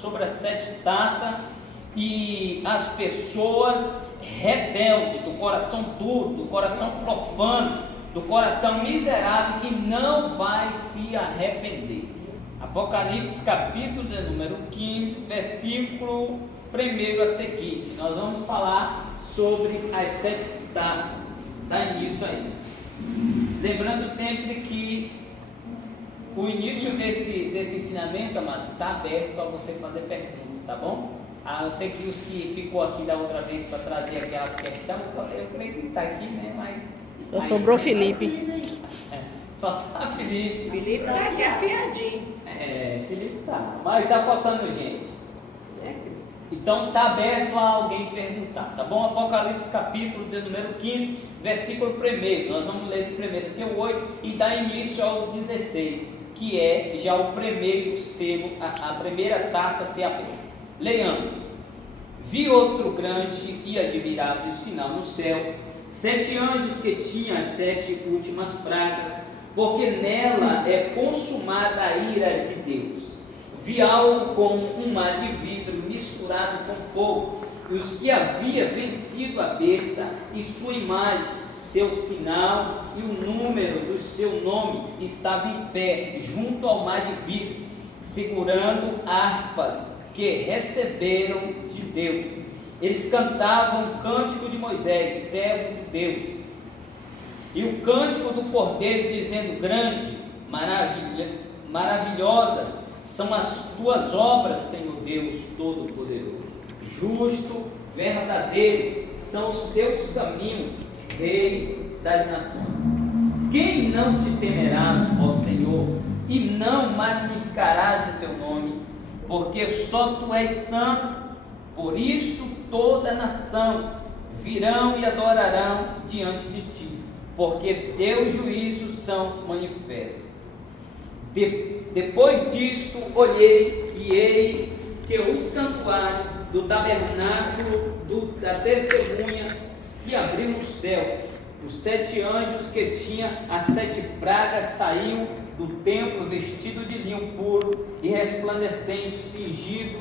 sobre as 7 taças e as pessoas rebeldes, do coração duro, do coração profano, do coração miserável que não vai se arrepender. Apocalipse capítulo de número 15, versículo 1 a seguir. Nós vamos falar sobre as 7 taças. Dá início a isso. Lembrando sempre que o início desse ensinamento, amados, está aberto a você fazer perguntas, tá bom? Eu sei que os que ficou aqui da outra vez para trazer aquelas questões, eu creio que está aqui, né? Mas só sobrou Felipe. Só tá Felipe. Felipe tá aqui afiadinho. Felipe tá. Mas tá faltando gente. Então tá aberto a alguém perguntar, tá bom? Apocalipse capítulo de número 15, versículo 1. Nós vamos ler do 1 até o 8 e dá início ao 16, que é já o primeiro selo, a primeira taça a ser aberta. Leiamos. Vi outro grande e admirável sinal no céu, 7 anjos que tinham as 7 últimas pragas, porque nela é consumada a ira de Deus. Vi algo como um mar de vidro misturado com fogo, e os que havia vencido a besta e sua imagem, seu sinal e o número do seu nome estavam em pé junto ao mar de vidro, segurando harpas que receberam de Deus. Eles cantavam o cântico de Moisés, servo de Deus, e o cântico do Cordeiro, dizendo: grande, maravilhosas são as tuas obras, Senhor Deus Todo-Poderoso. Justo, verdadeiro são os teus caminhos, Rei das nações. Quem não te temerás, ó Senhor, e não magnificarás o teu nome? Porque só tu és santo. Por isto toda nação virão e adorarão diante de ti, porque teus juízos são manifestos. Depois disto olhei, e eis que o santuário do tabernáculo da testemunha se abriu no céu. Os 7 anjos que tinham as 7 pragas saíram do templo vestido de linho puro e resplandecente, cingido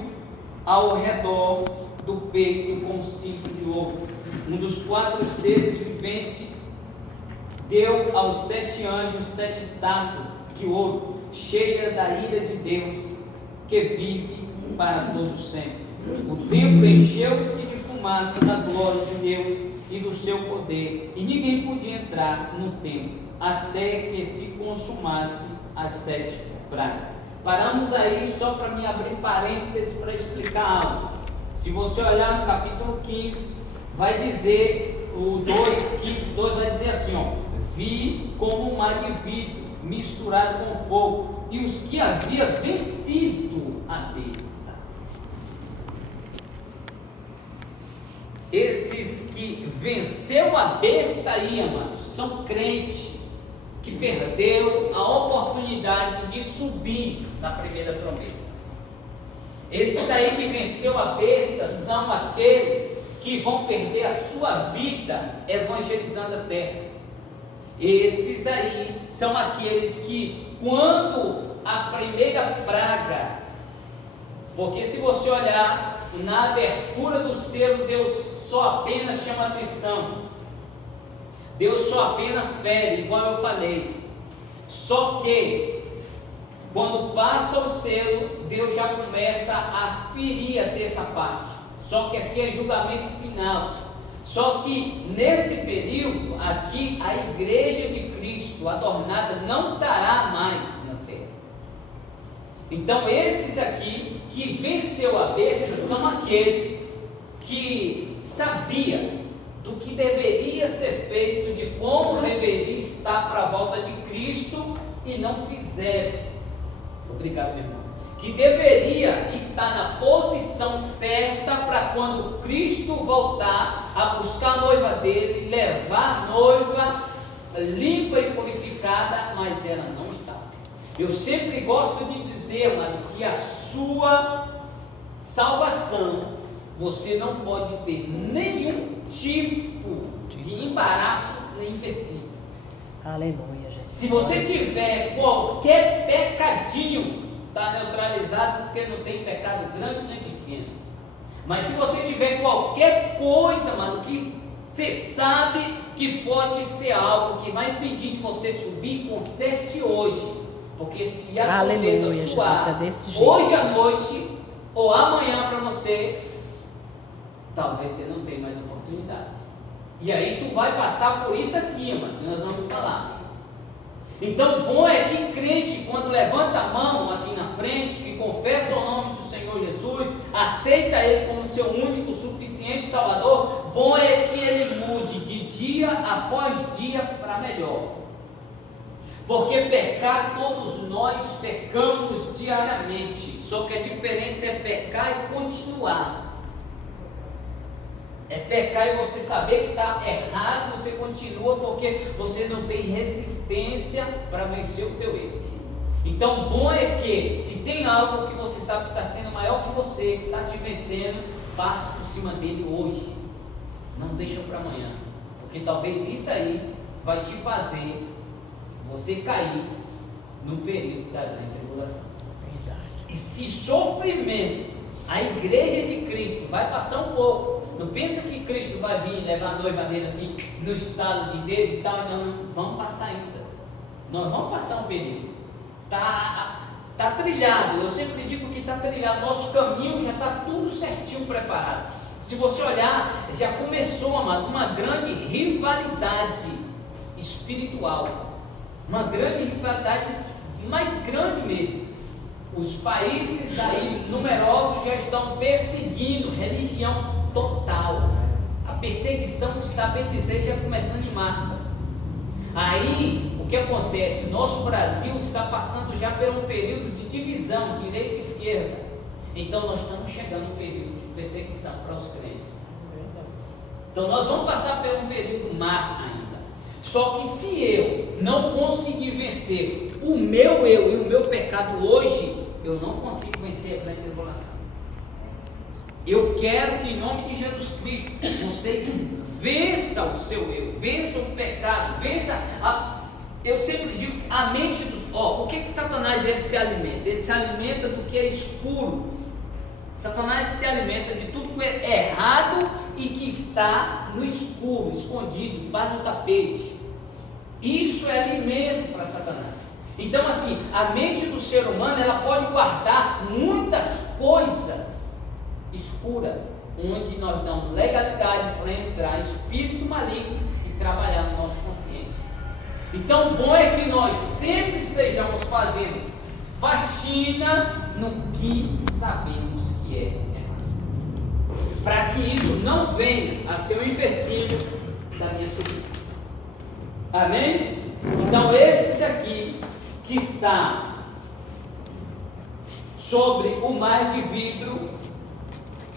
ao redor do peito com cinto de ouro. Um dos 4 seres viventes deu aos 7 anjos 7 taças de ouro, cheia da ira de Deus, que vive para todo sempre. O templo encheu-se de fumaça da glória de Deus e do seu poder, e ninguém podia entrar no templo até que se consumasse as 7 pragas. Paramos aí só para me abrir parênteses para explicar algo. Se você olhar no capítulo 15, vai dizer, o 2 vai dizer assim, ó: vi como um mar de vidro misturado com fogo, e os que havia vencido a besta. Esses que venceu a besta aí, amados, são crentes que perderam a oportunidade de subir na primeira trombeta. Esses aí que venceu a besta são aqueles que vão perder a sua vida evangelizando a terra. Esses aí são aqueles que, quando a primeira praga, porque se você olhar na abertura do selo, Deus só apenas chama atenção, Deus só apenas fere, igual eu falei. Só que quando passa o selo, Deus já começa a ferir a terça parte. Só que aqui é julgamento final. Só que nesse período, aqui a igreja de Cristo adornada não estará mais na terra. Então esses aqui que venceu a besta são aqueles que sabiam do que deveria ser feito, de como deveria estar para a volta de Cristo e não fizeram. Obrigado, meu irmão. Que deveria estar na posição certa para quando Cristo voltar a buscar a noiva dele, levar a noiva limpa e purificada, mas ela não está. Eu sempre gosto de dizer, amado, que a sua salvação, você não pode ter nenhum tipo de embaraço nem empecilho. Aleluia, Jesus. Se você tiver qualquer pecadinho, está neutralizado porque não tem pecado grande nem pequeno. Mas se você tiver qualquer coisa, amado, que você sabe que pode ser algo que vai impedir de você subir, conserte hoje. Porque se a cometa suar hoje à noite ou amanhã para você, talvez você não tenha mais oportunidade. E aí tu vai passar por isso aqui, mano, que nós vamos falar. Então, bom é que crente, quando levanta a mão aqui na frente, que confessa o nome do Senhor Jesus, aceita Ele como seu único, suficiente Salvador, bom é que ele mude de dia após dia para melhor. Porque pecar, todos nós pecamos diariamente, só que a diferença é pecar e continuar. É pecar e você saber que está errado, você continua porque você não tem resistência para vencer o teu erro. Então, bom é que, se tem algo que você sabe que está sendo maior que você, que está te vencendo, passe por cima dele hoje. Não deixa para amanhã. Porque talvez isso aí vai te fazer você cair no período da grande tribulação. E se sofrimento, a igreja de Cristo vai passar um pouco. Não pensa que Cristo vai vir levar a noiva dele assim, no estado de dedo e tal. Não, vamos passar ainda. Nós vamos passar um período. Tá trilhado. Eu sempre digo que está trilhado. Nosso caminho já está tudo certinho preparado. Se você olhar, já começou, amado, uma grande rivalidade espiritual. Uma grande rivalidade, mais grande mesmo. Os países aí numerosos já estão perseguindo religião total. A perseguição, está bem dizer, já começando em massa. Aí, o que acontece? O nosso Brasil está passando já por um período de divisão, direita e esquerda. Então, nós estamos chegando em um período de perseguição para os crentes. Então, nós vamos passar por um período má ainda. Só que se eu não conseguir vencer o meu eu e o meu pecado hoje, eu não consigo vencer a grande tribulação. Eu quero que, em nome de Jesus Cristo, vocês vençam o seu eu, vençam o pecado, eu sempre digo que a mente o que Satanás ele se alimenta? Ele se alimenta do que é escuro. Satanás se alimenta de tudo que é errado e que está no escuro, escondido, debaixo do tapete. Isso é alimento para Satanás. Então, assim, a mente do ser humano, ela pode guardar muitas coisas escuras, onde nós damos legalidade para entrar espírito maligno e trabalhar no nosso consciente. Então, bom é que nós sempre estejamos fazendo faxina no que sabemos que é errado, para que isso não venha a ser um empecilho da minha subida. Amém? Então, esses aqui que está sobre o mar de vidro,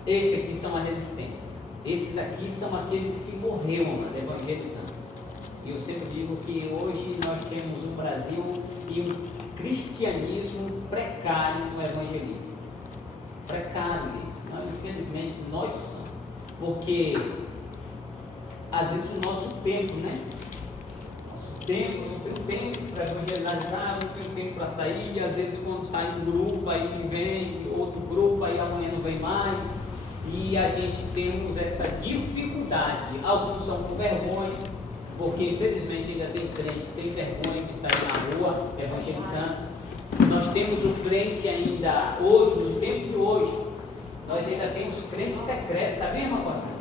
esses aqui são a resistência. Esses aqui são aqueles que morreram evangelizando. E eu sempre digo que hoje nós temos um Brasil e um cristianismo precário no evangelismo. Precário mesmo. Nós, infelizmente, nós somos. Porque às vezes o nosso tempo, né? Não tenho tempo para evangelizar, não tenho tempo para sair, e às vezes quando sai um grupo, aí vem outro grupo, aí amanhã não vem mais, e a gente temos essa dificuldade. Alguns são com vergonha, porque infelizmente ainda tem crente que tem vergonha de sair na rua evangelizando. Nós temos o crente ainda hoje, nos tempos de hoje, nós ainda temos crentes secretos, sabe, irmã Costa?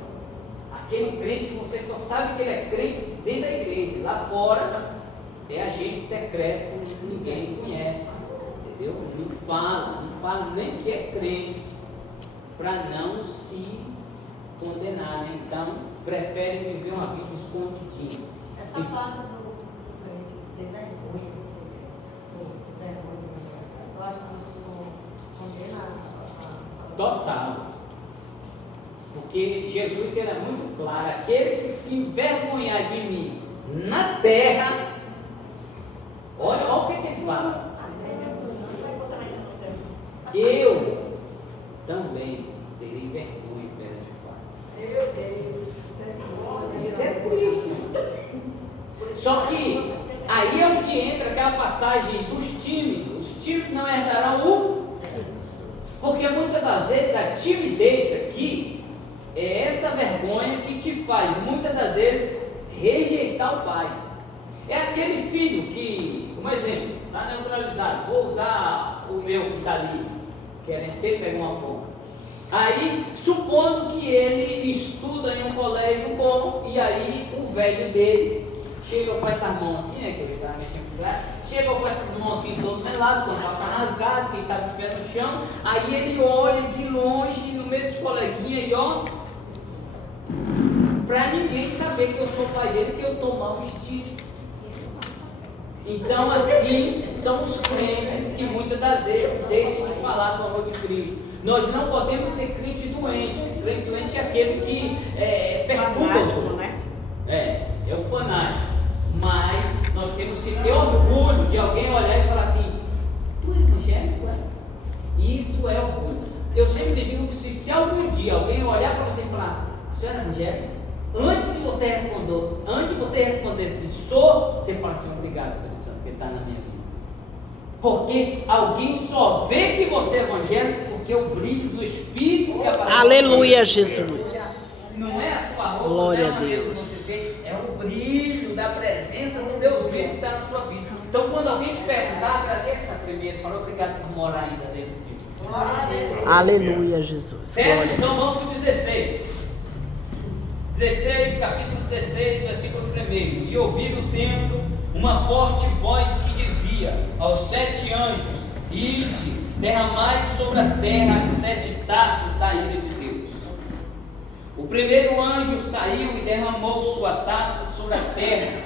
Aquele crente que você só sabe que ele é crente dentro da igreja, lá fora é agente secreto que ninguém conhece, entendeu? Não fala nem que é crente, para não se condenar, né? Então, prefere viver uma vida escondidinha. Essa parte do crente ter vergonha de ser crente, vergonha de ser, eu acho que isso condena a total. Porque Jesus era muito claro: aquele que se envergonhar de mim na terra, olha o que ele fala. Eu também terei vergonha perante o Pai. Meu Deus, Isso é triste. Só que aí é onde entra aquela passagem dos tímidos. Os tímidos não herdarão o das vezes a timidez aqui é essa vergonha que te faz, muitas das vezes, rejeitar o pai. É aquele filho que, como exemplo, está neutralizado, vou usar o meu que está ali, querendo pegar uma bomba. Aí, supondo que ele estuda em um colégio bom, e aí o velho dele chega com essas mãos assim, né, que eu estava mexendo com ela, chega com essas mãos assim, todo melado, quando está rasgado, quem sabe o pé no chão, aí ele olha de longe, no meio dos coleguinhas, e ó, para ninguém saber que eu sou o pai dele, que eu estou mal vestido. Então, assim, são os crentes que muitas das vezes deixam de falar do amor de Cristo. Nós não podemos ser crente doente. Crente doente é aquele que perturba o outro. né? É o fanático. Mas nós temos que ter orgulho de alguém olhar e falar assim: tu é evangélico, é? Isso é orgulho. Eu sempre digo que se algum dia alguém olhar para você e falar: você é evangélico? Antes de você responder assim, sou, você fala assim: obrigado, Espírito Santo, que está na minha vida. Porque alguém só vê que você é evangélico porque o brilho do Espírito que aparece. Aleluia, Jesus. Não é a sua roupa, Glória não é a maneira Deus. que você vê, é o brilho da presença do Deus vivo que está na sua vida. Então, quando alguém te perguntar, agradeça primeiro, fala obrigado por morar ainda dentro de mim. Aleluia, Jesus. Certo? Glória a Então Deus. vamos para o 16. 16, capítulo 16, versículo 1. E ouvi no templo uma forte voz que dizia aos 7 anjos: ide, derramai sobre a terra as 7 taças da ira de Deus. O primeiro anjo saiu e derramou sua taça sobre a terra,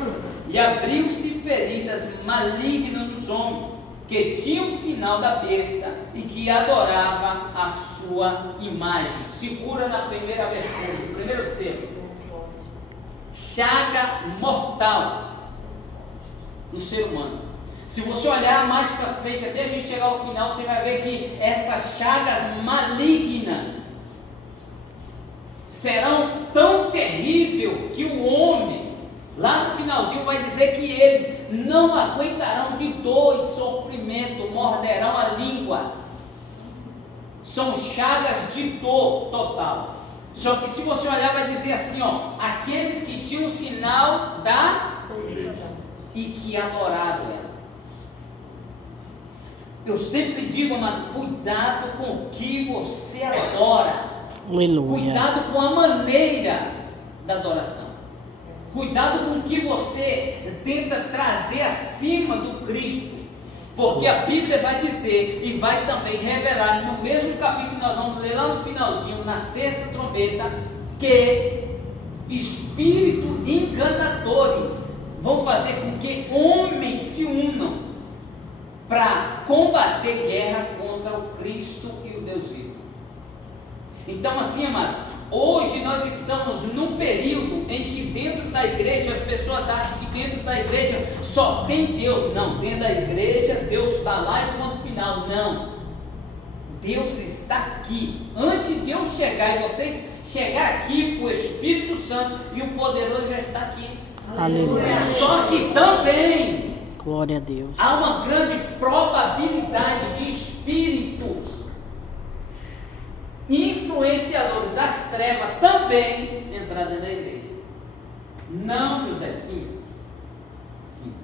e abriu-se feridas malignas nos homens, que tinham o sinal da besta e que adorava a sua imagem. Segura na primeira versículo, no primeiro selo. Chaga mortal no ser humano. Se você olhar mais para frente, até a gente chegar ao final, você vai ver que essas chagas malignas serão tão terríveis que o homem, lá no finalzinho, vai dizer que eles não aguentarão de dor e sofrimento, morderão a língua. São chagas de dor total. Só que se você olhar, vai dizer assim, ó: aqueles que tinham o sinal da e que adoraram ela. Eu sempre digo, amado, cuidado com o que você adora. Aleluia. Cuidado com a maneira da adoração. Cuidado com o que você tenta trazer acima do Cristo. Porque a Bíblia vai dizer e vai também revelar no mesmo capítulo que nós vamos ler lá no finalzinho, na 6ª trombeta, que espíritos enganadores vão fazer com que homens se unam para combater guerra contra o Cristo e o Deus vivo. Então, assim, amados, hoje nós estamos num período em que dentro da igreja as pessoas acham que dentro da igreja só tem Deus. Não, dentro da igreja Deus está lá e ponto final. Não, Deus está aqui. Antes de eu chegar e vocês chegar aqui, o Espírito Santo e o poderoso já está aqui. Aleluia. Só que também Glória a Deus. há uma grande probabilidade de espíritos influenciadores das trevas também entrar dentro da igreja. Não, José, sim.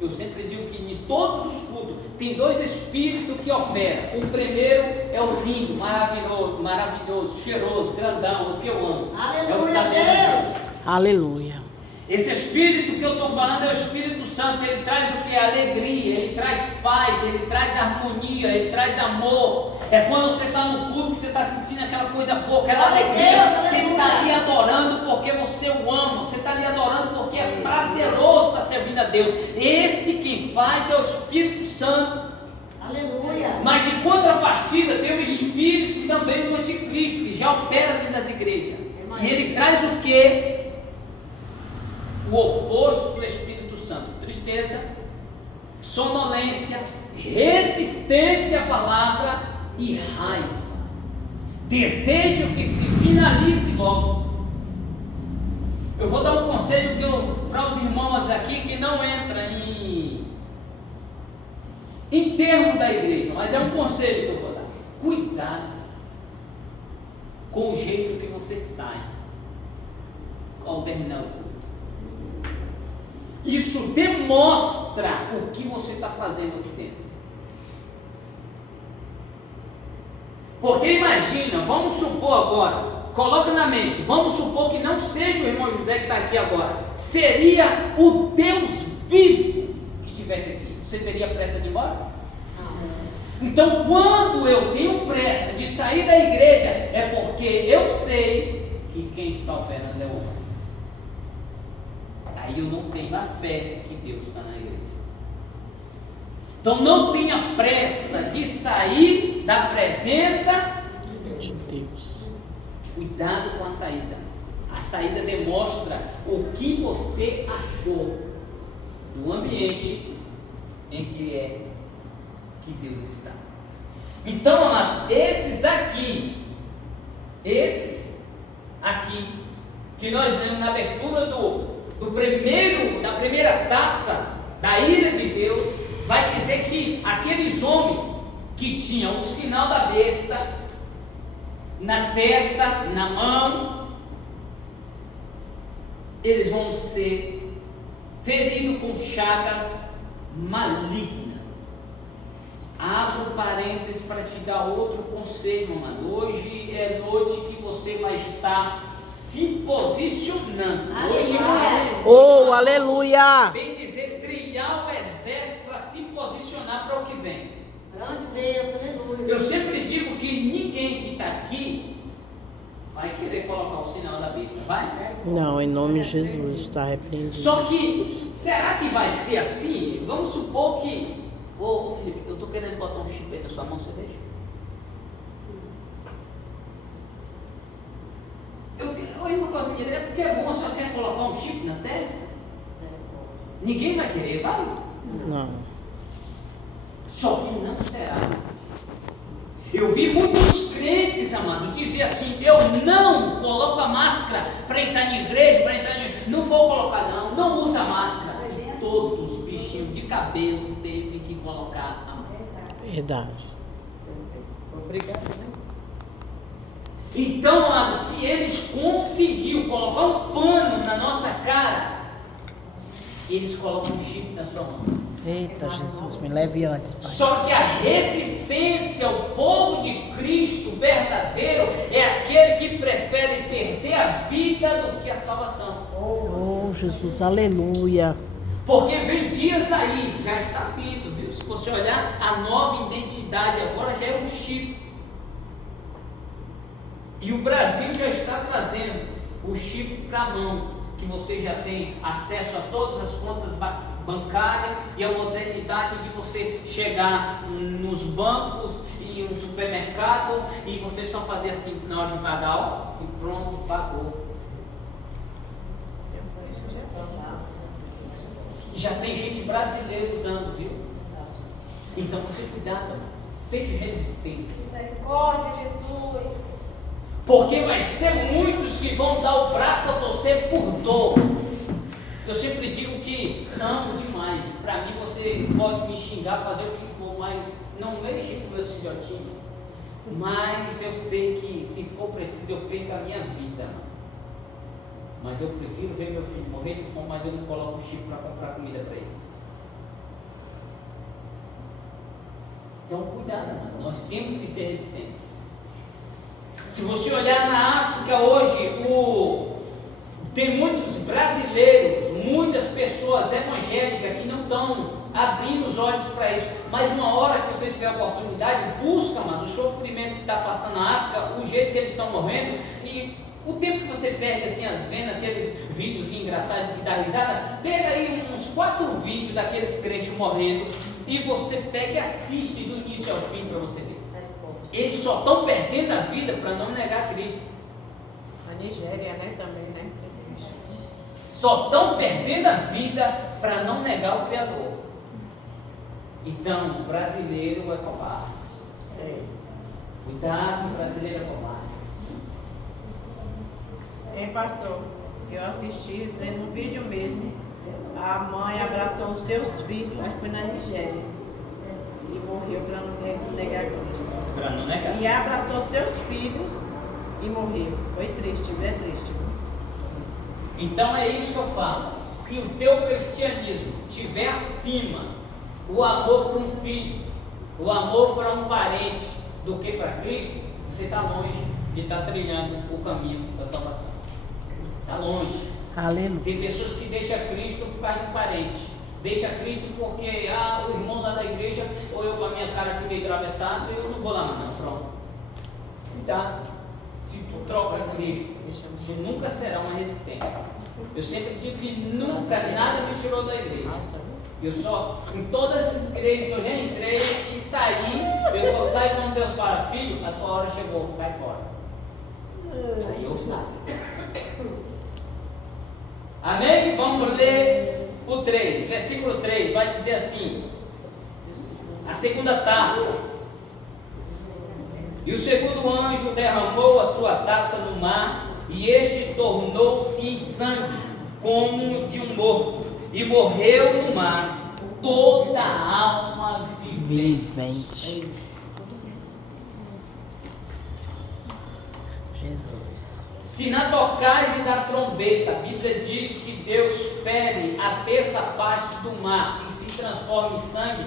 Eu sempre digo que em todos os cultos tem 2 espíritos que operam. O primeiro é o lindo, maravilhoso, cheiroso, grandão, o que eu amo. É o que está dentro de Deus. Aleluia. Esse Espírito que eu estou falando é o Espírito Santo. Ele traz o que? Alegria, ele traz paz, ele traz harmonia, ele traz amor. É quando você está no culto que você está sentindo aquela coisa boa, aquela alegria. Você está ali adorando porque você o ama, você está ali adorando porque é prazeroso estar servindo a Deus. Esse quem faz é o Espírito Santo. Aleluia. Mas de contrapartida tem o Espírito também do Anticristo, que já opera dentro das igrejas. E ele traz o que? O oposto do Espírito Santo: tristeza, sonolência, resistência à palavra e raiva. Desejo que se finalize logo. Eu vou dar um conselho para os irmãos aqui que não entra em termo da igreja, mas é um conselho que eu vou dar. Cuidado com o jeito que você sai ao terminar o culto. Isso demonstra o que você está fazendo aqui dentro. Porque imagina, vamos supor agora, coloca na mente, vamos supor que não seja o irmão José que está aqui agora, seria o Deus vivo que estivesse aqui. Você teria pressa de ir embora? Não. Então, quando eu tenho pressa de sair da igreja, é porque eu sei que quem está operando é o homem. Aí eu não tenho a fé que Deus está na igreja. Então não tenha pressa de sair da presença De Deus. Cuidado com a saída. A saída demonstra o que você achou do ambiente em que Deus está. Então, amados, esses aqui, que nós vemos na abertura da primeira taça da ira de Deus, vai dizer que aqueles homens que tinham o sinal da besta na testa, na mão, eles vão ser feridos com chagas malignas. Abro parênteses para te dar outro conselho, amado. Hoje é noite que você vai estar se posicionando. Hoje, Oh, aleluia! vem dizer trilhar o exército para se posicionar para o que vem. Grande Deus, aleluia. Eu sempre digo que ninguém que está aqui vai querer colocar o sinal da besta, vai? Não, em nome de Jesus, está repreendido. Só que, será que vai ser assim? Vamos supor que... Ô Felipe, eu estou querendo botar um chip aí na sua mão, você deixa? Ô irmã Cosminha, é porque é bom, a senhora quer colocar um chip na testa? Ninguém vai querer, vai? Não. Só que não será. Eu vi muitos crentes, amado, dizer assim: eu não coloco a máscara para entrar na igreja, não vou colocar não usa máscara. E todos os bichinhos de cabelo teve que colocar a máscara. Verdade. Obrigado, né? Então, amado, se eles conseguiram colocar um pano na nossa cara, eles colocam um chip na sua mão. Eita, Jesus, me leve antes, Pai. Só que a resistência ao povo de Cristo verdadeiro é aquele que prefere perder a vida do que a salvação. Oh, Jesus, aleluia. Porque vem dias aí, já está vindo, viu? Se você olhar, a nova identidade agora já é um chip. E o Brasil já está trazendo o chip para a mão, que você já tem acesso a todas as contas bancárias e a modernidade de você chegar nos bancos e um supermercado e você só fazer assim na hora de pagar, ó, e pronto, pagou. Já tem gente brasileira usando, viu? Então você cuidado, seja resistência. Misericórdia, Jesus. Porque vai ser muitos que vão dar o braço a torcer por dor. Eu sempre digo que amo demais. Para mim você pode me xingar, fazer o que for, mas não mexe com meus filhotinhos. Mas eu sei que se for preciso eu perco a minha vida. Mas eu prefiro ver meu filho morrer de fome, mas eu não coloco o chip para comprar comida para ele. Então cuidado, mano. Nós temos que ser resistência. Se você olhar na África hoje, tem muitos brasileiros, muitas pessoas evangélicas que não estão abrindo os olhos para isso. Mas uma hora que você tiver a oportunidade, busca, mano, o sofrimento que está passando na África, o jeito que eles estão morrendo e o tempo que você perde assim, vendo aqueles vídeos engraçados que dá risada. Pega aí uns 4 vídeos daqueles crentes morrendo e você pega e assiste do início ao fim para você ver. Eles só estão perdendo a vida para não negar Cristo. A Nigéria, né, também, né? Só estão perdendo a vida para não negar o Criador. Então, o brasileiro é covarde. Cuidado, o brasileiro é covarde. Pastor, eu assisti no vídeo mesmo. A mãe abraçou os seus filhos, acho que foi na Nigéria. E morreu para não negar Cristo. Para não negar. E abraçou os seus filhos e morreu. Foi triste, é triste. Então é isso que eu falo. Se o teu cristianismo estiver acima o amor para um filho, o amor para um parente, do que para Cristo, você está longe de estar trilhando o caminho da salvação. Está longe. Aleluia. Tem pessoas que deixam Cristo por causa de um parente. Deixa Cristo porque o irmão lá da igreja, ou eu com a minha cara assim meio atravessado, eu não vou lá mais não. Pronto. Cuidado. Se tu troca Cristo, isso nunca será uma resistência. Eu sempre digo que nunca nada me tirou da igreja. Eu só, em todas as igrejas que eu já entrei e saí, eu só saio quando Deus fala, filho, a tua hora chegou, vai fora. Aí eu saio. Amém? Vamos ler o 3, versículo 3, vai dizer assim: a segunda taça. E o segundo anjo derramou a sua taça no mar, e este tornou-se em sangue, como de um morto, e morreu no mar toda a alma vivente. Jesus. Se na tocagem da trombeta, a Bíblia diz que Deus fere a terça parte do mar e se transforma em sangue,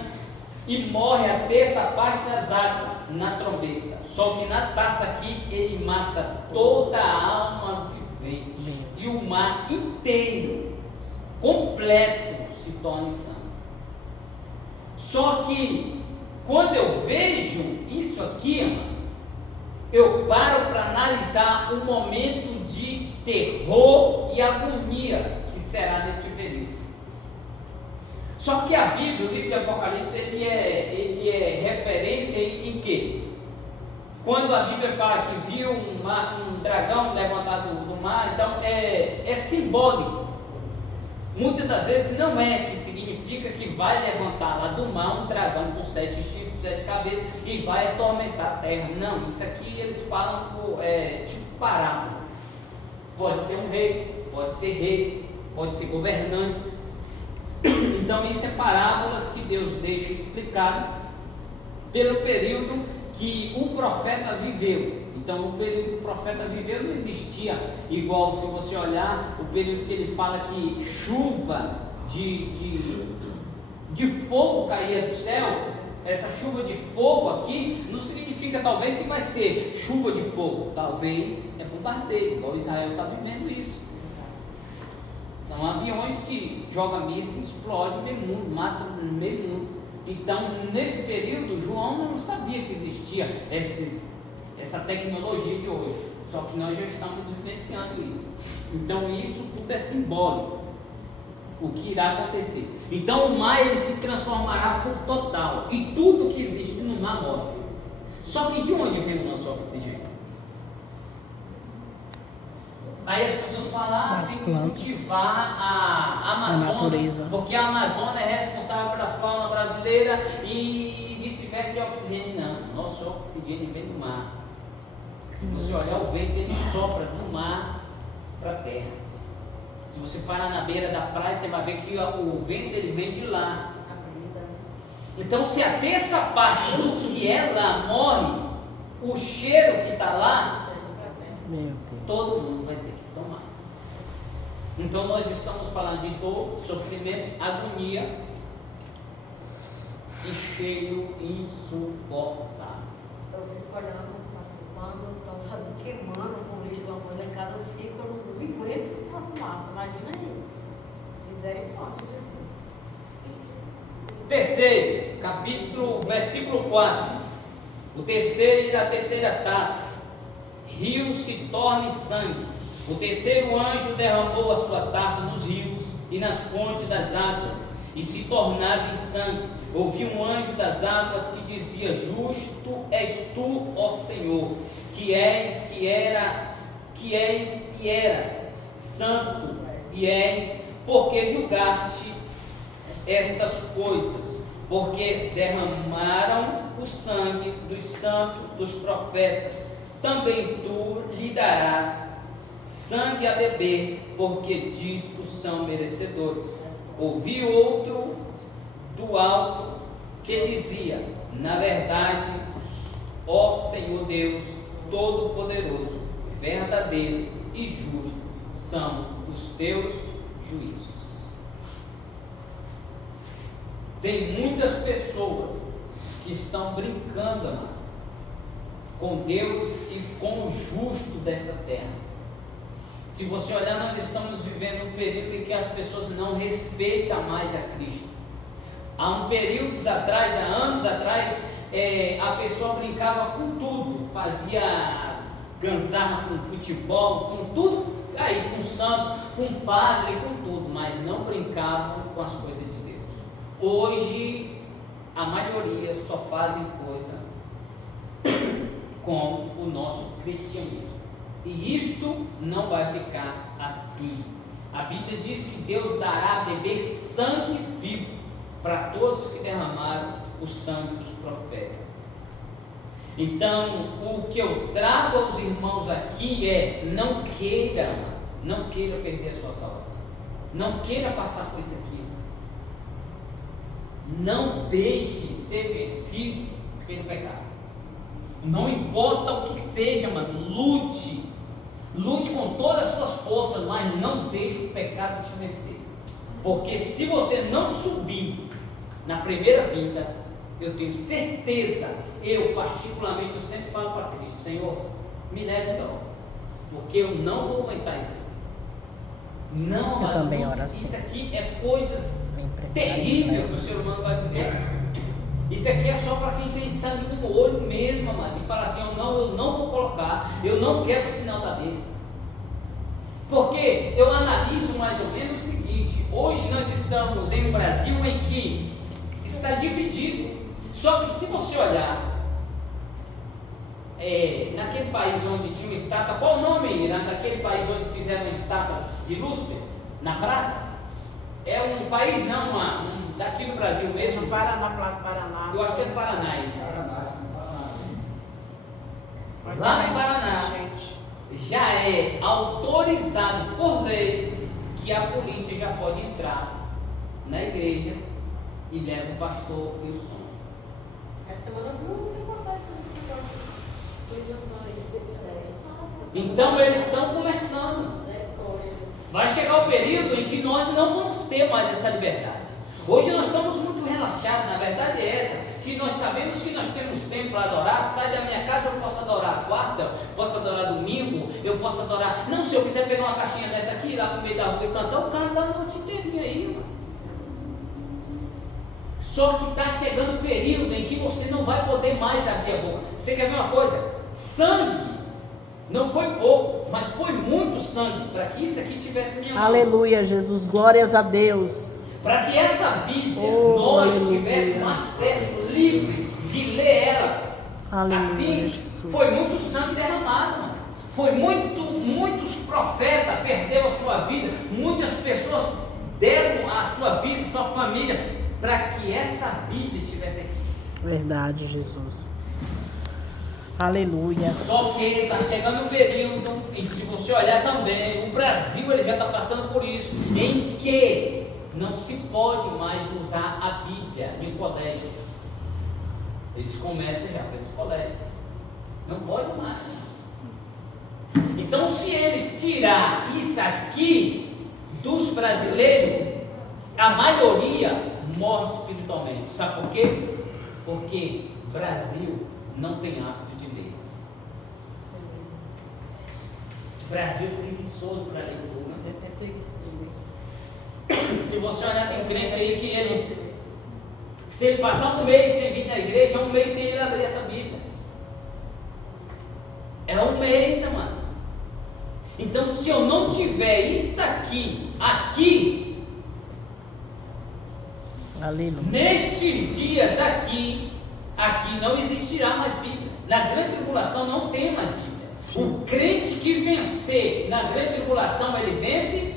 e morre a terça parte das águas na trombeta. Só que na taça aqui ele mata toda a alma vivente, e o mar inteiro, completo, se torna em sangue. Só que quando eu vejo isso aqui, irmão, eu paro para analisar o momento de terror e agonia que será neste período. Só que a Bíblia, o livro de Apocalipse, ele é referência em quê? Quando a Bíblia fala que viu um dragão levantado do mar, então é simbólico. Muitas das vezes não é que significa que vai levantar lá do mar um dragão com 7 chifres, 7 cabeças e vai atormentar a terra. Não, isso aqui eles falam por tipo parábola. Pode ser um rei, pode ser reis, pode ser governantes. Então isso é parábolas que Deus deixa explicado pelo período que o profeta viveu. Então o período que o profeta viveu não existia igual, se você olhar o período que ele fala que chuva de fogo caía do céu. Essa chuva de fogo aqui não significa talvez que vai ser chuva de fogo, talvez é bombardeio, igual Israel está vivendo isso. São aviões que jogam mísseis, explodem no meio mundo, matam no meio mundo. Então, nesse período, João não sabia que existia essa tecnologia de hoje. Só que nós já estamos vivenciando isso. Então, isso tudo é simbólico. O que irá acontecer. Então, o mar ele se transformará por total. E tudo que existe no mar morre. Só que de onde vem o nosso oxigênio? Aí as pessoas falam, tem que cultivar a Amazônia, natureza. porque a Amazônia é responsável pela fauna brasileira e vice-versa é oxigênio. Não, nosso oxigênio vem do mar. Se você olhar o vento, ele sopra do mar para a terra. Se você parar na beira da praia, você vai ver que o vento ele vem de lá. Então, se a terça parte do que é lá morre, o cheiro que está lá, Meu Deus. todo mundo vai ter que tomar. Então nós estamos falando de dor, sofrimento, agonia e cheiro insuportável. Eu fico olhando, quando estão queimando com lixo de uma coisa em casa, eu não me aguento com a fumaça. Imagina aí. Misericórdia, Jesus. Terceiro, capítulo, versículo 4. O terceiro e a terceira taça. Rio se torna em sangue. O terceiro anjo derramou a sua taça nos rios e nas fontes das águas, e se tornaram em sangue. Ouvi um anjo das águas que dizia: Justo és tu, ó Senhor, que és e eras, santo e és, porque julgaste estas coisas, porque derramaram o sangue dos santos, dos profetas. Também tu lhe darás sangue a beber, porque disto são merecedores. Ouvi outro do alto que dizia: Na verdade, ó Senhor Deus Todo-Poderoso, verdadeiro e justo são os teus juízos. Tem muitas pessoas que estão brincando, amado, com Deus e com o justo desta terra. Se você olhar, nós estamos vivendo um período em que as pessoas não respeitam mais a Cristo. Há um período atrás, há anos atrás, a pessoa brincava com tudo, fazia ganzarra com futebol, com tudo, aí com santo, com padre, com tudo, mas não brincavam com as coisas de Deus. Hoje, a maioria só fazem coisa com o nosso cristianismo. E isto não vai ficar assim. A Bíblia diz que Deus dará a beber sangue vivo para todos que derramaram o sangue dos profetas. Então, o que eu trago aos irmãos aqui é: não queira, amados, não queira perder a sua salvação, não queira passar por isso aqui, não deixe ser vencido pelo pecado. Não importa o que seja, mano, lute com todas as suas forças, mas não deixe o pecado te vencer. Porque se você não subir na primeira vinda, eu tenho certeza, eu particularmente, eu sempre falo para Cristo: Senhor, me leve logo, porque eu não vou aguentar isso. Não, eu também oro assim. Isso aqui é coisas terríveis que o ser humano vai viver. Isso aqui é só para quem tem sangue no olho mesmo, amado, e fala assim: eu não vou colocar, eu não quero o sinal da besta. Porque eu analiso mais ou menos o seguinte: hoje nós estamos em um Brasil em que está dividido. Só que se você olhar naquele país onde tinha uma estátua, qual o nome naquele país onde fizeram uma estátua de Lúcifer, na praça? É um país, não, daqui do Brasil mesmo. Paraná. Eu acho que é do Paraná isso. Lá no Paraná, já é autorizado por lei que a polícia já pode entrar na igreja e leva o pastor e o som. Essa semana eu vi uma reportagem sobre isso. Então eles estão começando. Vai chegar o período em que nós não vamos ter mais essa liberdade. Hoje nós estamos muito relaxados, na verdade é essa, que nós sabemos que nós temos tempo para adorar. Sai da minha casa, eu posso adorar quarta, posso adorar domingo, eu posso adorar. Não, se eu quiser pegar uma caixinha dessa aqui, ir lá no meio da rua e cantar, eu canto a noite inteirinha aí, mano. Só que está chegando o período em que você não vai poder mais abrir a boca. Você quer ver uma coisa? Sangue não foi pouco, mas foi muito sangue para que isso aqui tivesse minha mão. Aleluia, Jesus, glórias a Deus. Para que essa Bíblia nós tivéssemos acesso livre de ler ela. Aleluia, assim, Jesus. foi muito sangue derramado, mano. Foi muitos profetas perderam a sua vida, muitas pessoas deram a sua vida, sua família, para que essa Bíblia estivesse aqui. Verdade, Jesus. Aleluia. Só que está chegando um período, e se você olhar também, o Brasil ele já está passando por isso, em que não se pode mais usar a Bíblia em colégios. Eles começam já pelos colégios. Não pode mais. Então, se eles tirar isso aqui dos brasileiros, a maioria morre espiritualmente. Sabe por quê? Porque o Brasil não tem hábito de ler. O Brasil é preguiçoso para leitura. Se você olhar, tem um crente aí que ele, se ele passar um mês sem vir na igreja, é um mês sem ele abrir essa Bíblia. É um mês, amados. Então, se eu não tiver isso aqui, Aleluia. nestes dias aqui não existirá mais Bíblia. Na grande tribulação não tem mais Bíblia. O crente que vencer na grande tribulação, ele vence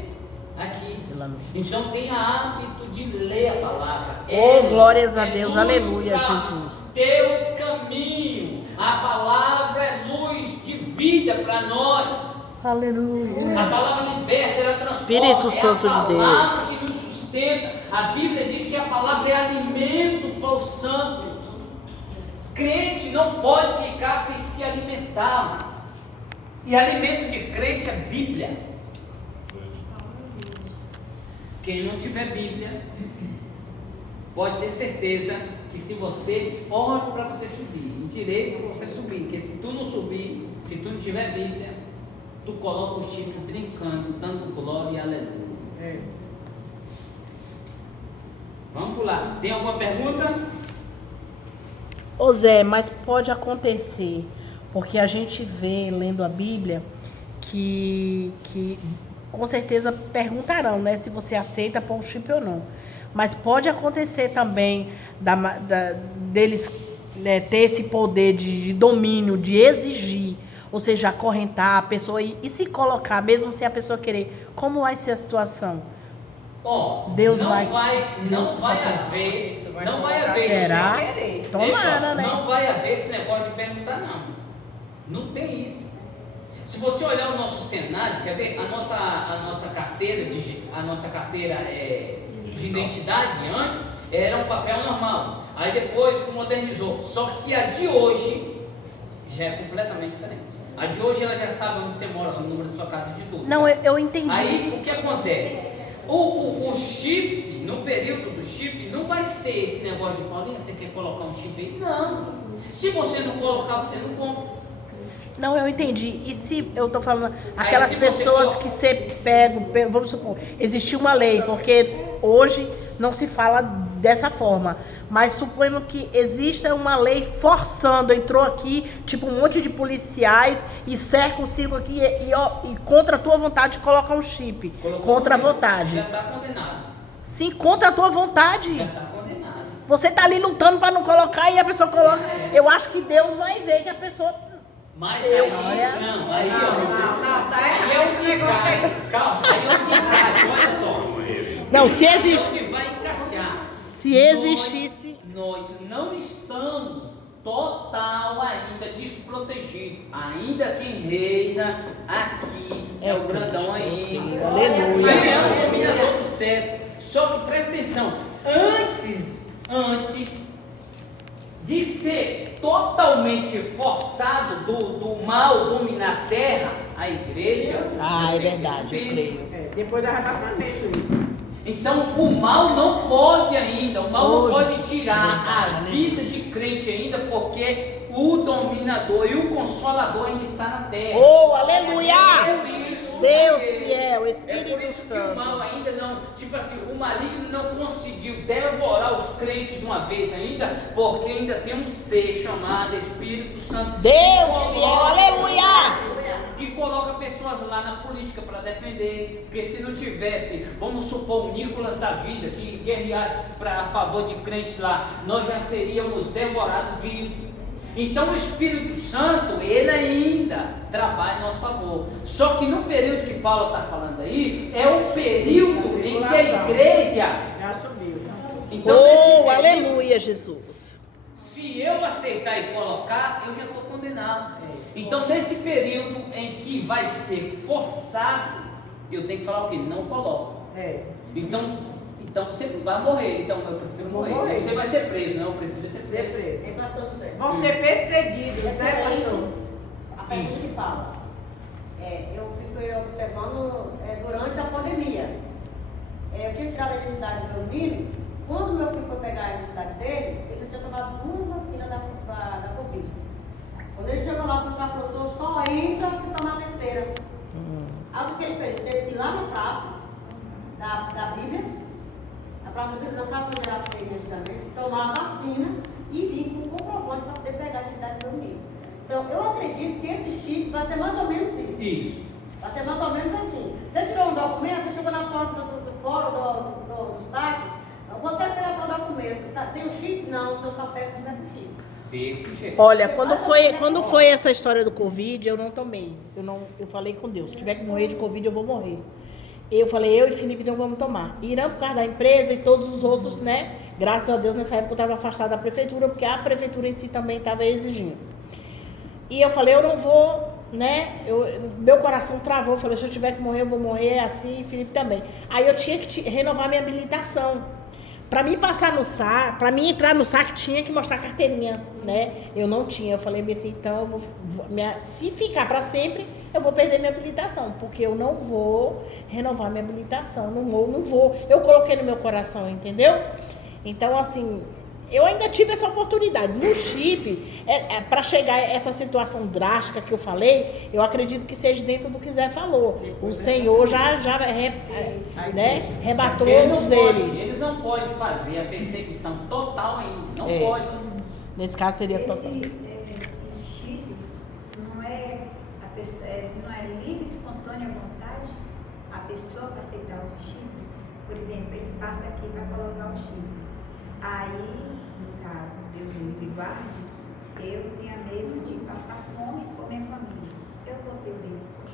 aqui. Então tenha hábito de ler a palavra. Oh, glórias a Deus, aleluia, para Jesus. Teu caminho. A palavra é luz de vida para nós. Aleluia. A palavra liberta, ela transforma. Espírito Santo de Deus. É a palavra que nos sustenta. A Bíblia diz que a palavra é alimento para os santos. Crente não pode ficar sem se alimentar, mas E alimento de crente é Bíblia. Quem não tiver Bíblia, pode ter certeza que se você ora para você subir, em direito para você subir, porque se tu não subir, se tu não tiver Bíblia, tu coloca o chifre brincando, dando glória e aleluia. Vamos pular. Tem alguma pergunta? Ô Zé, mas pode acontecer, porque a gente vê, lendo a Bíblia, que com certeza perguntarão, né, se você aceita pôr o chip ou não. Mas pode acontecer também deles, né, ter esse poder de domínio, de exigir, ou seja, acorrentar a pessoa e se colocar, mesmo sem a pessoa querer. Como vai ser a situação? Deus não vai haver. Será? Tomara, Epa, né? não vai haver esse negócio de perguntar, não. Não tem isso. Se você olhar o nosso cenário, quer ver? A nossa carteira de identidade antes era um papel normal. Aí depois modernizou. Só que a de hoje já é completamente diferente. A de hoje ela já sabe onde você mora, o número da sua casa, de tudo. Não, eu entendi. Aí o que acontece? O chip, no período do chip, não vai ser esse negócio de Paulinha, você quer colocar um chip aí? Não. Se você não colocar, você não compra. Não, eu entendi. E se eu tô falando, aquelas pessoas que você pega, vamos supor, existiu uma lei, porque hoje não se fala dessa forma, mas suponho que exista uma lei forçando, entrou aqui, tipo um monte de policiais e cerca o círculo aqui e contra a tua vontade coloca um chip. Contra a vontade. Já está condenado. Sim, contra a tua vontade. Já está condenado. Você tá ali lutando para não colocar e a pessoa coloca. Eu acho que Deus vai ver que a pessoa... Mas aí, não, aí tá aí é o que encaixa. Calma, aí é o que encaixa, olha só. Não, se É o existe... que vai encaixar. Se existisse... Nós não estamos total ainda desprotegidos. Ainda quem reina aqui é o grandão ainda. Aleluia. Ele é o dominador do céu. Só que presta atenção, antes de ser totalmente forçado do mal dominar a terra, a igreja... é verdade, eu creio. Depois do arrebatamento isso. Então o mal não pode ainda, o mal não pode Jesus, tirar verdade, a né? vida de crente ainda, porque o dominador e o consolador ainda está na terra. Oh, aleluia! É por isso Deus que- fiel, É Espírito por isso que o Santo. mal ainda não, tipo assim, o maligno não conseguiu devorar os crentes de uma vez ainda, porque ainda tem um ser chamado Espírito Santo. Deus fiel, aleluia! Que coloca pessoas lá na política para defender, porque se não tivesse, vamos supor, o Nicolas da vida, que guerreasse a favor de crentes lá, nós já seríamos devorados vivos. Então o Espírito Santo, ele ainda trabalha em nosso favor. Só que no período que Paulo está falando aí, é o período em que a igreja... Já subiu. Então, nesse período, Aleluia, Jesus. se eu aceitar e colocar, eu já estou condenado. Então, nesse período em que vai ser forçado, eu tenho que falar o quê? Não coloco. Então você vai morrer. Então eu prefiro morrer. Vou morrer. Você vai ser preso, não? Eu prefiro ser preso. Tem pastor José. Vão ser perseguidos, né, pastor? A pergunta que fala. Eu fico observando durante a pandemia. Eu tinha tirado a identidade do meu menino. Quando meu filho foi pegar a identidade dele, ele já tinha tomado 2 vacinas da Covid. Quando ele chegou lá, o pessoal falou: só entra se tomar a terceira. Algo que ele fez, ele teve que ir lá na praça da Bíblia, na praça da Bíblia, na praça onde era feita antigamente, tomar a vacina e vir com o comprovante para poder pegar a identidade do meu menino. Então, eu acredito que esse chip vai ser mais ou menos isso. Isso. Vai ser mais ou menos assim. Você tirou um documento, você chegou na foto do site, eu vou até pegar o documento. Tem um chip? Não, então só pega se tiver com chip. Desse jeito. Olha, quando foi essa história do Covid, eu não tomei. Eu falei com Deus, se tiver que morrer de Covid, eu vou morrer. Eu falei, eu e Felipe não vamos tomar. Irã por causa da empresa e todos os outros, né? Graças a Deus, nessa época eu estava afastada da prefeitura, porque a prefeitura em si também estava exigindo. E eu falei, eu não vou, né? Meu coração travou, eu falei, se eu tiver que morrer, eu vou morrer assim, e Felipe também. Aí eu tinha que renovar minha habilitação. Para mim passar no saque, para mim entrar no saque tinha que mostrar a carteirinha, né? Eu não tinha. Eu falei assim, então eu se ficar para sempre, eu vou perder minha habilitação, porque eu não vou renovar minha habilitação, não vou. Eu coloquei no meu coração, entendeu? Então assim, eu ainda tive essa oportunidade. No chip, para chegar a essa situação drástica que eu falei, eu acredito que seja dentro do que Zé falou. O Senhor já rebatou nos dele. Eles não podem fazer a perseguição total ainda. Não pode. Nesse caso seria total. Esse chip não é livre, espontânea vontade a pessoa para aceitar o chip. Por exemplo, eles passam aqui para colocar o chip. Aí, no caso, Deus me livre e guarde, eu tenho medo de passar fome com minha família. Eu botei o deles por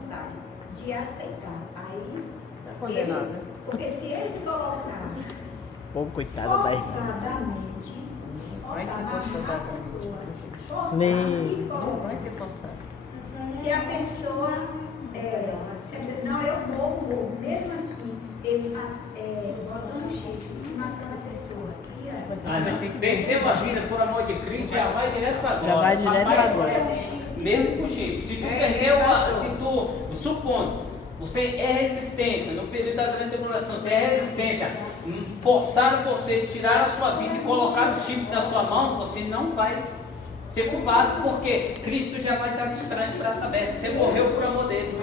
vontade de aceitar. Aí, porque se eles colocarem Coitada da irmã. forçadamente, forçar a pessoa, Não vai ser forçado. se a pessoa não, eu vou, mesmo assim, eles botando chip e matando a pessoa. Perdeu a vida por amor de Cristo, já vai direto para agora. Já vai direto pra agora. Mesmo com o chip. Se tu perdeu, supondo, você é resistência, no período da grande tribulação, você é resistência, forçaram você a tirar a sua vida e colocar o chip na sua mão, você não vai ser culpado, porque Cristo já vai estar te esperando de braço aberto. Você morreu por amor dele.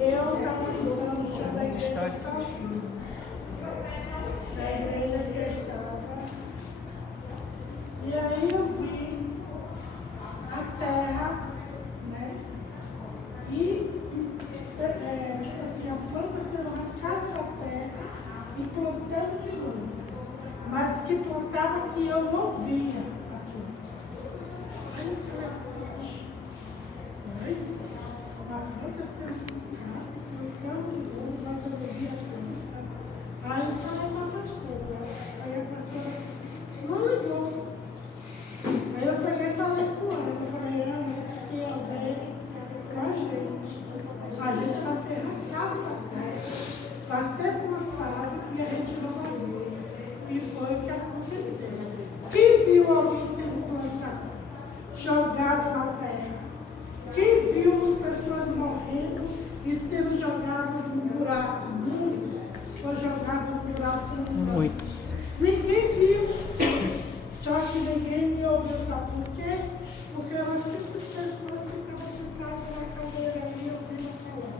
Eu estava estudando o chão da igreja sozinho. Da igreja que eu estava. E aí eu vi a terra, né? E, tipo assim, a planta sendo arrancada da terra e plantando de novo. Mas que plantava que eu não via a planta. Aí eu falei assim, a planta sendo aí eu falei com a pastora. Aí a pastora não ligou. Aí eu peguei e falei com ela. Eu falei, isso aqui é o bem pra gente. A gente vai ser arrancado da terra, vai ser plantado e a gente não vai ver. E foi o que aconteceu. Quem viu alguém sendo plantado, jogado na terra? Quem viu as pessoas morrendo e sendo jogados no buraco? Muitos foram jogados no buraco. Muitos. Ninguém viu. Só que ninguém me ouviu. Sabe por quê? Porque eram simples pessoas que estavam sentadas na cadeira ali ouvindo falar.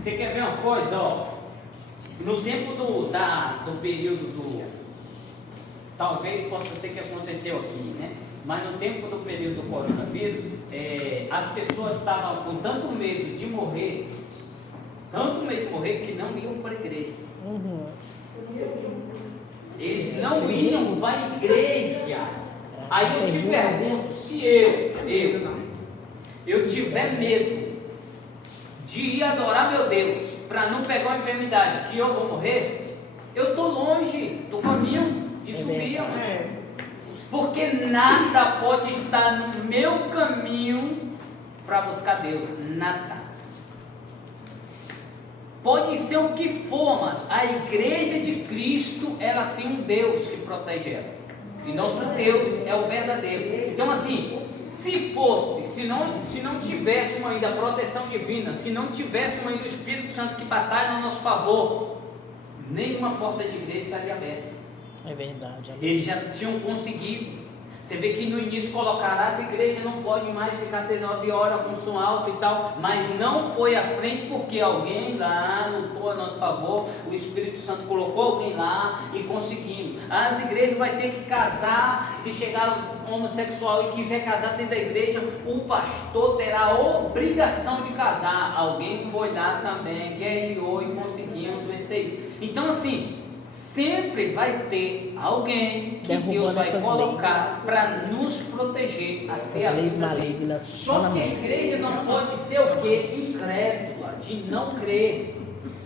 Você quer ver uma coisa, ó? No tempo do período do... Talvez possa ser que aconteceu aqui, né? Mas no tempo do período do coronavírus, as pessoas estavam com tanto medo de morrer, que não iam para a igreja. Uhum. Eles não iam para a igreja. Aí eu te pergunto, se eu tiver medo de ir adorar meu Deus, para não pegar uma enfermidade que eu vou morrer, eu estou longe do caminho de subir, porque nada pode estar no meu caminho para buscar Deus, nada. Pode ser o que for, mano. A igreja de Cristo, ela tem um Deus que protege ela. E nosso Deus é o verdadeiro. Então assim, se não tivéssemos ainda a proteção divina, se não tivéssemos ainda o Espírito Santo que batalha a nosso favor, nenhuma porta de igreja estaria aberta. É verdade. Eles já tinham conseguido. Você vê que no início colocaram, as igrejas não podem mais ficar até 9 horas com som alto e tal, mas não foi à frente porque alguém lá lutou a nosso favor, o Espírito Santo colocou alguém lá e conseguimos. As igrejas vai ter que casar, se chegar um homossexual e quiser casar dentro da igreja, o pastor terá a obrigação de casar. Alguém foi lá também, guerreou e conseguimos vencer isso. Então assim, sempre vai ter alguém que Deus vai colocar para nos proteger até a leis vida malignas. Só que a igreja não pode ser o quê? Incrédula, de não crer.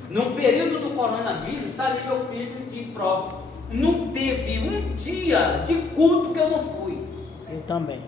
No período do coronavírus, está ali meu filho de prova. Não teve um dia de culto que eu não fui. Eu também.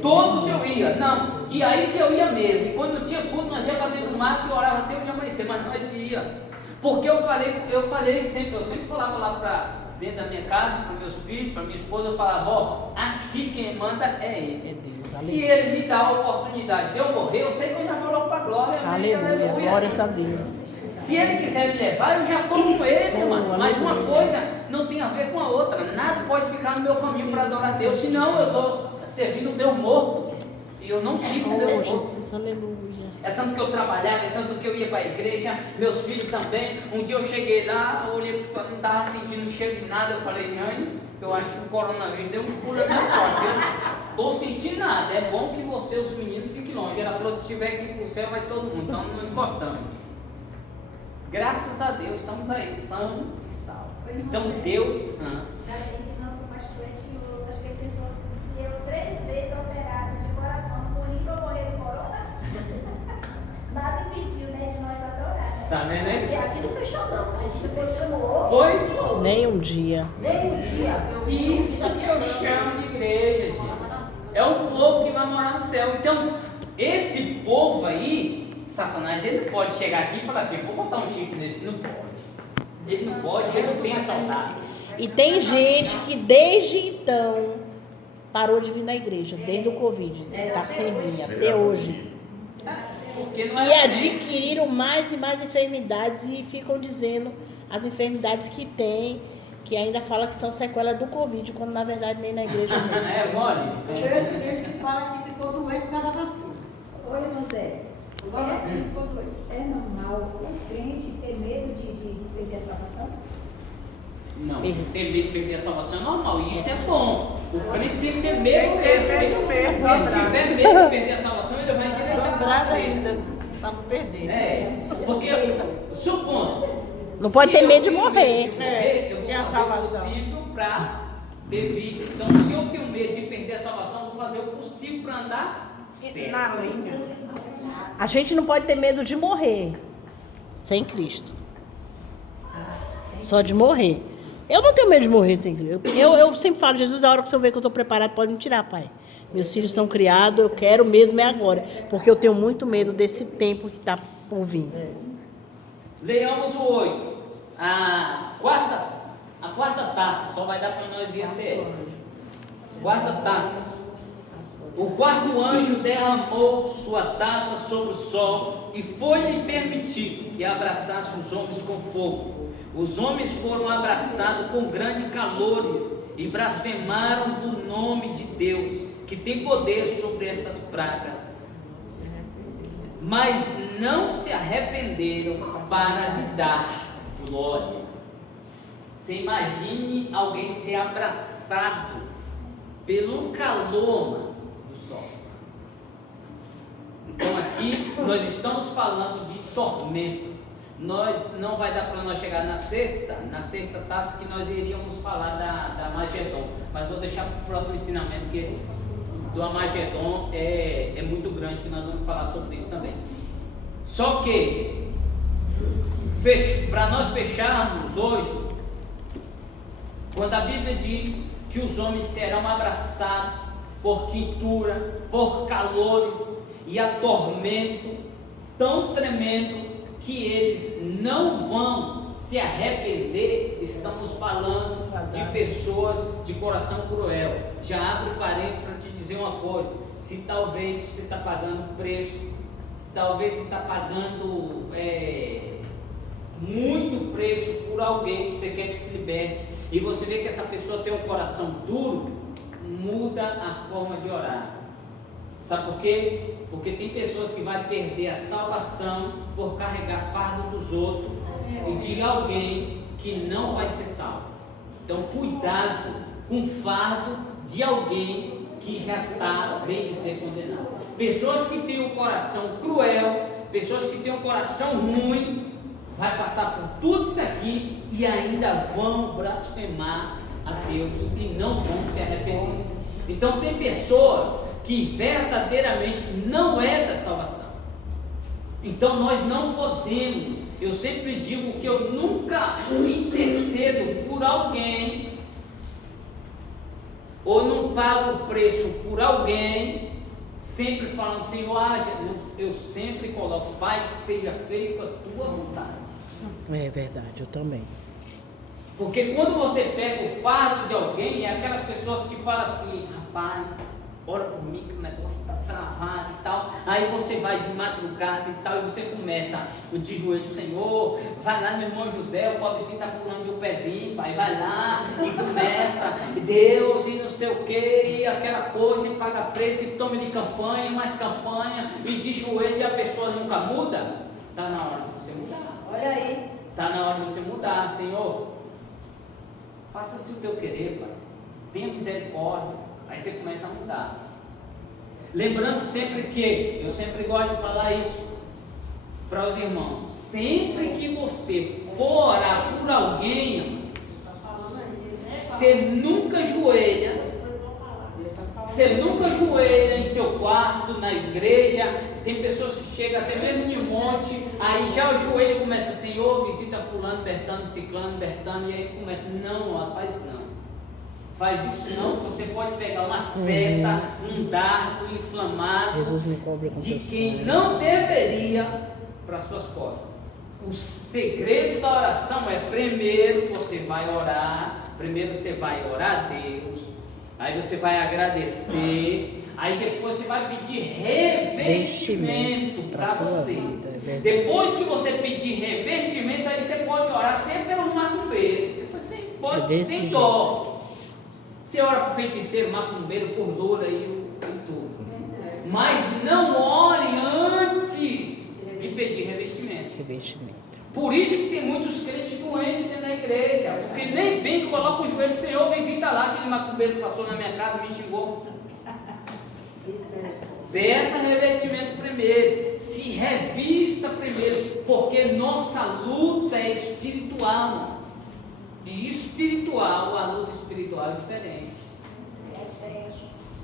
Todos eu ia, não. E aí que eu ia mesmo. E quando não tinha culto, nós ia para dentro do mato e orava até o dia amanhecer, mas nós ia. Porque eu falei sempre, eu sempre falava lá para dentro da minha casa, para meus filhos, para minha esposa, eu falava, ó, aqui quem manda é ele. É Deus. Se ele me dá a oportunidade de eu morrer, eu sei que eu já vou logo para a glória. Aleluia. Glórias a Deus. Se ele quiser me levar, eu já estou com ele, irmão. Mas uma coisa não tem a ver com a outra. Nada pode ficar no meu caminho para adorar a Deus. Senão eu estou servindo Deus morto. E eu não sigo Deus morto. Jesus, aleluia. É tanto que eu trabalhava, é tanto que eu ia para a igreja, meus filhos também. Um dia eu cheguei lá, eu olhei, não estava sentindo cheiro de nada. Eu falei, Jane, eu acho que o coronavírus deu um pulo na minha porta. Eu não senti nada. É bom que você, os meninos, fiquem longe. Ela falou, se tiver que ir para o céu, vai todo mundo. Então não nos cortamos. Graças a Deus, estamos aí, são e salvos. Então Deus... Ainda bem que nosso pastor é tinhoso. Acho que ele pensou assim, se eu 3 vezes operado de coração no morrido ou morrer do corona, nada impediu, né, de nós adorar, né? Tá vendo aí? E aqui não fechou não, aqui não fechou. Foi? Nem um dia. Nem um dia. Isso que eu chamo de igreja, gente. É o povo que vai morar no céu. Então, esse povo aí... Satanás, ele não pode chegar aqui e falar assim, vou botar um chip nesse. Não pode. Ele não pode, ele não tem essa audácia. E tem gente que desde então parou de vir na igreja, desde o Covid. Está sem vir, até hoje. Porque não E é adquiriram mais e mais enfermidades e ficam dizendo as enfermidades que tem, que ainda fala que são sequelas do Covid, quando na verdade nem na igreja mesmo. É mole. Tem gente que fala que ficou doente por causa da vacina. Oi, irmão Zé. Agora a vacina ficou doente. É normal o crente ter medo de perder a salvação? Não, ter medo de perder a salvação é normal. E isso é bom. O crente tem que ter medo mesmo. Se ele tiver medo de perder a salvação, ele vai querer Lembrado ainda, para não perder. É, porque, supondo... Não pode se ter eu medo de tenho morrer. medo de morrer, eu vou tem a fazer o salvação. possível para ter vida. Então, se eu tenho medo de perder a salvação, eu vou fazer o possível para andar certo. Na linha. A gente não pode ter medo de morrer sem Cristo. Só de morrer. Eu não tenho medo de morrer sem Cristo. Eu sempre falo, Jesus, a hora que o Senhor vê que eu estou preparado, pode me tirar, Pai. Meus filhos estão criados, eu quero mesmo é agora. Porque eu tenho muito medo desse tempo que está por vir. Leamos o 8. A quarta taça, só vai dar para nós ir até essa. Quarta taça. O quarto anjo derramou sua taça sobre o sol e foi-lhe permitido que abraçasse os homens com fogo. Os homens foram abraçados com grandes calores e blasfemaram do nome de Deus, que tem poder sobre estas pragas. Mas não se arrependeram para lhe dar glória. Você imagine alguém ser abraçado pelo calor do sol. Então aqui nós estamos falando de tormento. Não vai dar para nós chegar na sexta taça que nós iríamos falar da Magedon. Mas vou deixar para o próximo ensinamento, que esse do Amagedon é muito grande, que nós vamos falar sobre isso também. Só que, para nós fecharmos hoje, quando a Bíblia diz que os homens serão abraçados por quentura, por calores e a tormento tão tremendo que eles não vão se arrepender, estamos falando de pessoas de coração cruel. Já abro parênteses para te dizer uma coisa: se talvez você está pagando preço, se talvez você está pagando muito preço por alguém que você quer que se liberte, e você vê que essa pessoa tem um coração duro, muda a forma de orar. Sabe por quê? Porque tem pessoas que vão perder a salvação por carregar fardo dos outros e de alguém que não vai ser salvo. Então, cuidado com o fardo de alguém que já está, bem dizer, condenado. Pessoas que têm um coração cruel, pessoas que têm um coração ruim, vai passar por tudo isso aqui e ainda vão blasfemar a Deus e não vão se arrepender. Então, tem pessoas que verdadeiramente não é da salvação. Então nós não podemos, eu sempre digo que eu nunca intercedo por alguém ou não pago o preço por alguém, sempre falando, Senhor, eu sempre coloco, Pai, seja feita a tua vontade. É verdade, eu também. Porque quando você pega o fardo de alguém, é aquelas pessoas que falam assim, rapaz, ora por mim que o negócio está travado e tal. Aí você vai de madrugada e tal, e você começa de joelho, Senhor, vai lá meu irmão José, o pobrecinho está pulando de um pezinho, pai, vai lá e começa, Deus e não sei o que, e aquela coisa, e paga preço, e tome de campanha, mais campanha, e de joelho, e a pessoa nunca muda. Está na hora de você mudar. Olha aí. Está na hora de você mudar, Senhor. Faça-se o teu querer, Pai. Tenha misericórdia. Aí você começa a mudar. Lembrando sempre que, eu sempre gosto de falar isso para os irmãos, sempre que você for orar por alguém, você nunca ajoelha. Você nunca ajoelha em seu quarto, na igreja. Tem pessoas que chegam até mesmo em um monte, aí já o joelho começa, Senhor, visita fulano, Bertano, ciclano, Bertano, e aí começa, não, faz não. Faz isso não, porque você pode pegar uma seta, um dardo inflamado Jesus me cobre com de teu quem sangue. não deveria para suas costas. O segredo da oração é, primeiro você vai orar a Deus, aí você vai agradecer, aí depois você vai pedir revestimento para você. Depois que você pedir revestimento, aí você pode orar até pelo macumbeiro. Você pode sem dó. Você ora para o feiticeiro, macumbeiro, por dor aí e tudo. Mas não ore antes de pedir revestimento. Por isso que tem muitos crentes doentes dentro da igreja, porque nem bem que coloca o joelho, Senhor, visita lá, aquele macumbeiro passou na minha casa, me xingou. Peça revestimento primeiro, se revista primeiro, porque nossa luta é espiritual. E espiritual, a luta espiritual é diferente.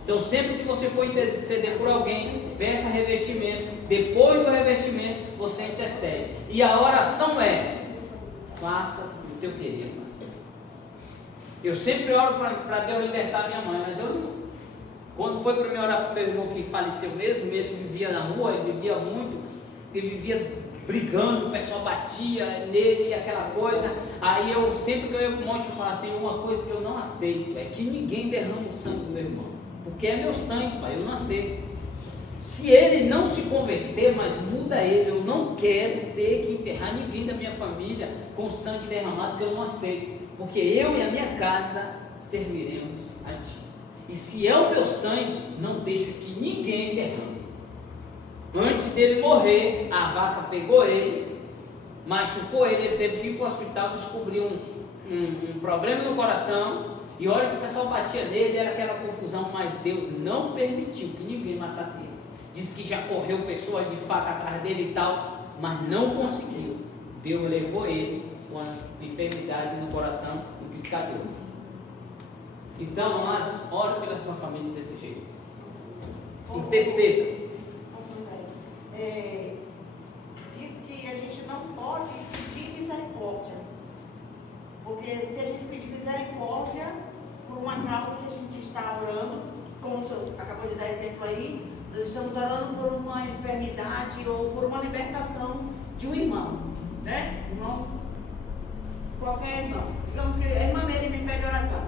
Então sempre que você for interceder por alguém, peça revestimento. Depois do revestimento, você intercede. E a oração é, faça-se o teu querer. Eu sempre oro para Deus libertar minha mãe, mas eu não. Quando foi para mim orar para o meu irmão que faleceu mesmo, ele vivia na rua, ele bebia muito, ele vivia brigando, o pessoal batia nele e aquela coisa. Aí eu sempre que eu ia para o monte, eu falava assim, uma coisa que eu não aceito é que ninguém derrama o sangue do meu irmão, porque é meu sangue, pai, eu não aceito. Se ele não se converter, mas muda ele, eu não quero ter que enterrar ninguém da minha família com sangue derramado, que eu não aceito, porque eu e a minha casa serviremos a ti. E se é o meu sangue, não deixa que ninguém derrame. Antes dele morrer, a vaca pegou ele, machucou ele teve que ir para o hospital, descobriu um problema no coração, e olha que o pessoal batia nele, era aquela confusão, mas Deus não permitiu que ninguém matasse ele. Disse que já correu pessoas de faca atrás dele e tal, mas não conseguiu. Deus levou ele com a enfermidade no coração e piscador. Então, amados, ore pela sua família desse jeito. Interceda. Diz que a gente não pode pedir misericórdia, porque se a gente pedir misericórdia por uma causa que a gente está orando, como o senhor acabou de dar exemplo aí, nós estamos orando por uma enfermidade ou por uma libertação de um irmão, né? Irmão, qualquer irmão. Digamos que a irmã Meire me pede oração.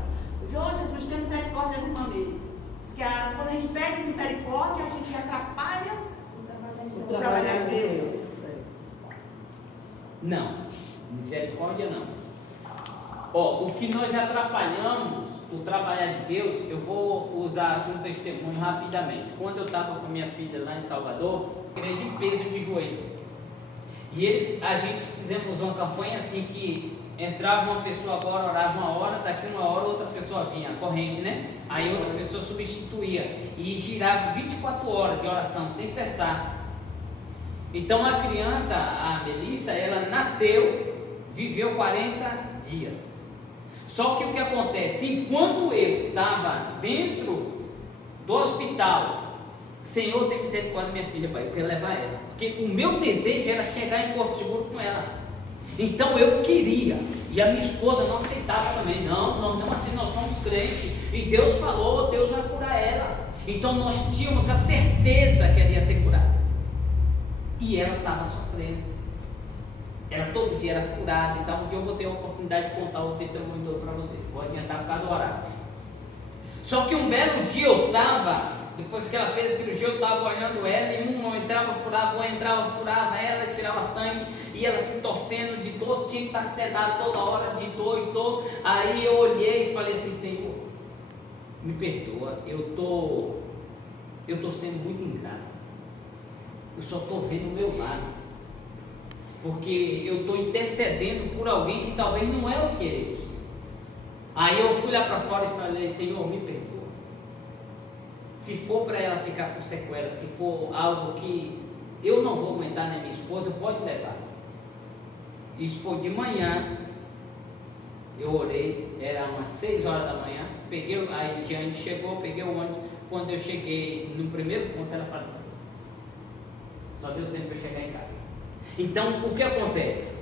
Senhor Jesus, tem misericórdia da irmã Meire. Diz que quando a gente pede misericórdia, a gente atrapalha o trabalhar de Deus. Não, misericórdia não. O que nós atrapalhamos o trabalhar de Deus, eu vou usar aqui um testemunho rapidamente. Quando eu estava com minha filha lá em Salvador, igreja em peso de joelho. E a gente fizemos uma campanha assim que entrava uma pessoa agora, orava uma hora, daqui uma hora outra pessoa vinha, a corrente, né? Aí outra pessoa substituía e girava 24 horas de oração, sem cessar. Então a criança, a Melissa, ela nasceu, viveu 40 dias. Só que o que acontece, enquanto eu estava dentro do hospital, Senhor, tem misericórdia da minha filha, pai, eu quero levar ela. Porque o meu desejo era chegar em Porto Seguro com ela. Então eu queria, e a minha esposa não aceitava também, não assim, nós somos crentes, e Deus falou, Deus vai curar ela. Então nós tínhamos a certeza que ela ia ser curada. E ela estava sofrendo. Ela todo dia era furada. Então um dia eu vou ter a oportunidade de contar o testemunho todo para vocês. Vou adiantar por causa do horário. Só que um belo dia eu estava, depois que ela fez a cirurgia, eu estava olhando ela, e um entrava, furava, outro entrava, furava ela, tirava sangue, e ela se torcendo de dor, tinha que estar sedada toda hora, de dor e dor. Aí eu olhei e falei assim: Senhor, me perdoa, eu tô sendo muito ingrato, eu só estou vendo o meu lado, porque eu estou intercedendo por alguém que talvez não é o querido. Aí eu fui lá para fora e falei: Senhor, me perdoa, se for para ela ficar com sequela, se for algo que eu não vou aguentar, nem minha esposa, pode levar. Isso foi de manhã, eu orei, era umas 6 horas da manhã, aí a gente chegou, peguei o ônibus. Quando eu cheguei no primeiro ponto, ela faleceu. Só deu tempo para chegar em casa. Então, o que acontece?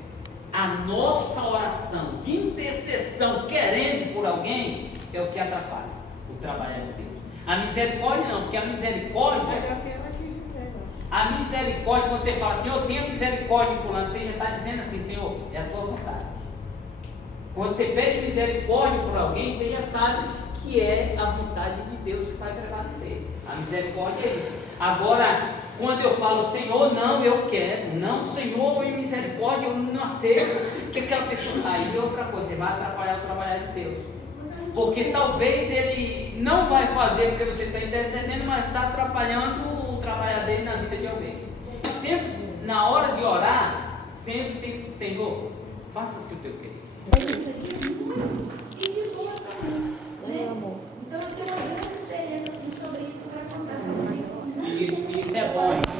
A nossa oração de intercessão, querendo por alguém, é o que atrapalha o trabalhar de Deus. A misericórdia não, porque a misericórdia, quando você fala: Senhor, tenha misericórdia de fulano, você já está dizendo assim: Senhor, é a tua vontade. Quando você pede misericórdia por alguém, você já sabe que é a vontade de Deus que vai prevalecer. A misericórdia é isso. Agora, quando eu falo: Senhor, não, eu quero, não, Senhor, em misericórdia, eu não aceito, que aquela pessoa, aí é outra coisa, você vai atrapalhar o trabalhar de Deus. Porque talvez ele não vai fazer porque você está intercedendo, mas está atrapalhando o trabalhar dele na vida de alguém. Sempre, na hora de orar, sempre tem que: Senhor, faça-se o teu querer.